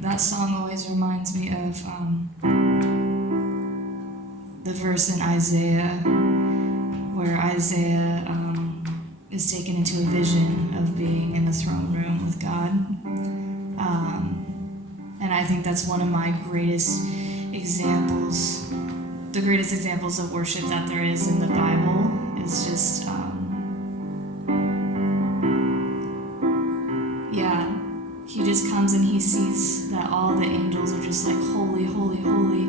That song always reminds me of the verse in Isaiah, where Isaiah is taken into a vision of being in the throne room with God. And I think that's one of my greatest examples, the greatest examples of worship that there is in the Bible is just, he just comes and he sees that all the angels are just like, holy, holy, holy.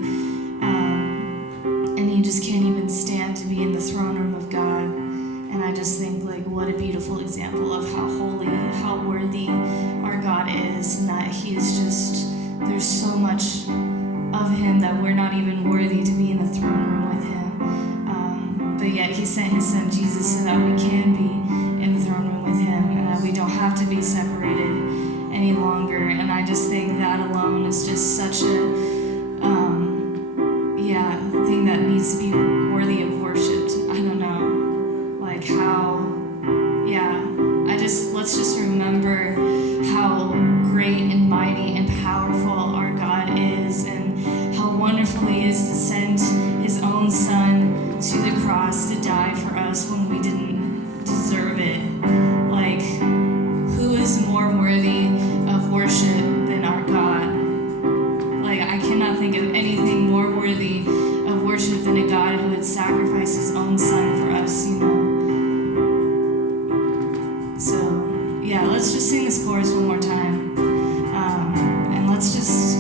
And he just can't even stand to be in the throne room of God. And I just think, like, what a beautiful example of how holy, how worthy our God is, and that he is just, there's so much of him that we're not even worthy to be in the throne room with him. But yet he sent his son Jesus so that we can be in the throne room with him, and that we don't have to be separated any longer. And I just think that alone is just such a thing that needs to be worthy of worship. I don't know, like how, let's just remember how great and mighty and powerful our God is, and how wonderful he is to send his own son to the cross to die for us when we didn't deserve it. Like, who is more worthy of worship than our God? Like, I cannot think of anything more worthy of worship than a God who would sacrifice his own son for us, So, let's just sing this chorus one more time. And let's just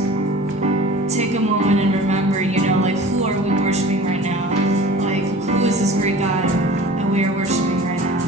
take a moment and remember, like, who are we worshiping right now? Like, who is this great God that we are worshiping right now?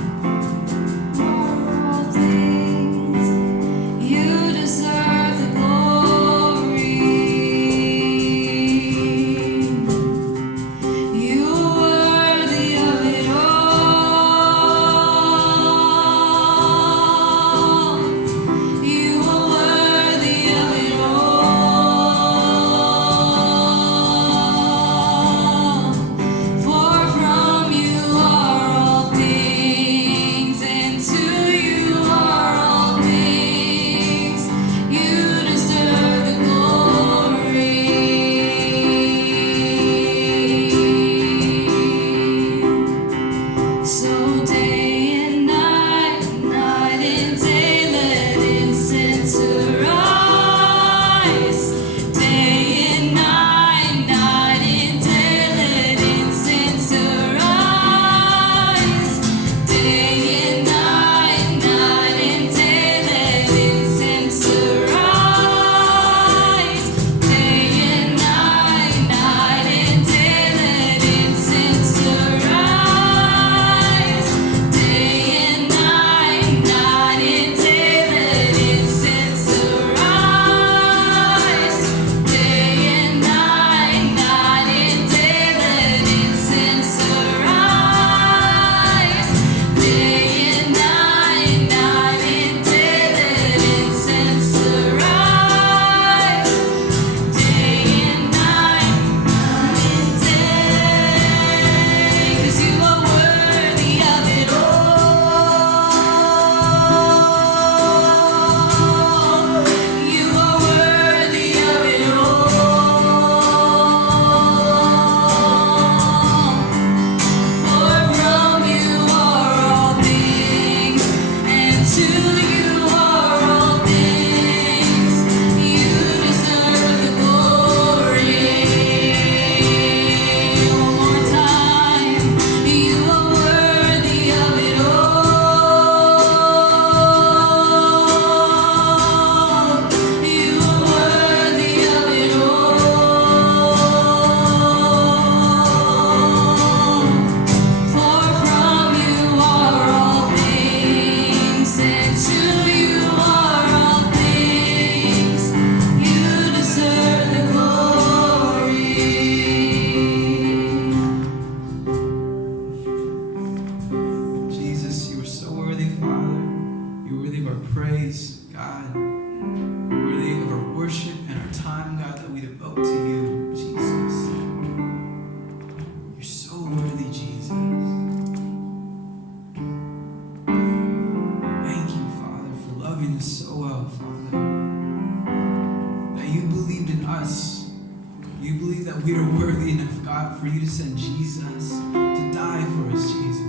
God, for you to send Jesus to die for us, Jesus.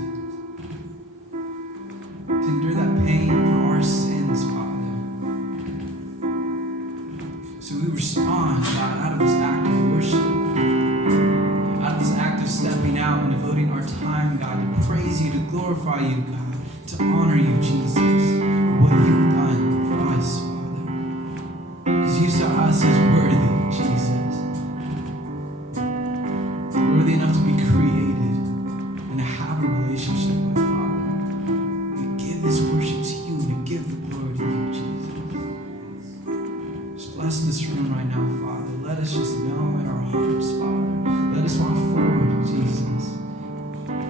To endure that pain for our sins, Father. So we respond, God, out of this act of worship, out of this act of stepping out and devoting our time, God, to praise you, to glorify you, God, to honor you, Jesus, for what you've done for us, Father. Because you saw us as worthy, Jesus. Worthy enough to be created and to have a relationship with, Father. We give this worship to you. We give the glory to you, Jesus. Just bless this room right now, Father. Let us just know in our hearts, Father. Let us walk forward, Jesus.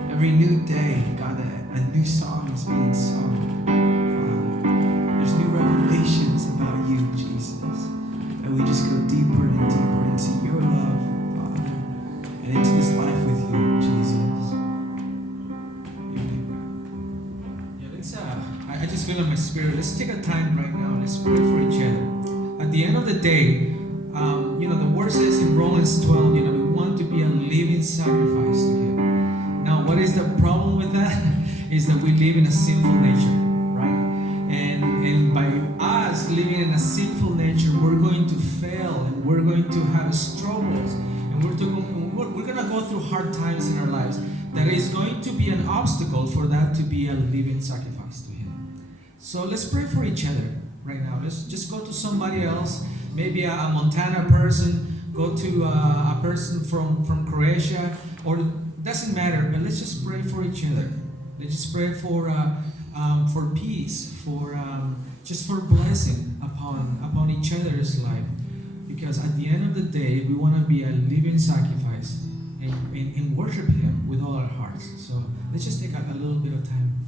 Every new day, God, a new song is being sung, Father. There's new revelations about you, Jesus. And we just go deeper and deeper into your love, Father, and into this life with you, Jesus. Yeah, let's. I just feel in my spirit. Let's take a time right now. Let's pray for each other. At the end of the day, the word says in Romans 12, we want to be a living sacrifice to Him. Now, what is the problem with that? Is that we live in a sinful nature, right? And by us living in a sinful nature, we're going to fail and we're going to have struggles and we're going to go through hard times in our lives. That is going to be an obstacle for that to be a living sacrifice to Him. So let's pray for each other right now. Let's just go to somebody else, maybe a Montana person, go to a person from Croatia, or it doesn't matter, but let's just pray for each other. Let's just pray for peace, just for blessing upon each other's life. Because at the end of the day, we want to be a living sacrifice and worship Him with all our hearts. So let's just take a little bit of time.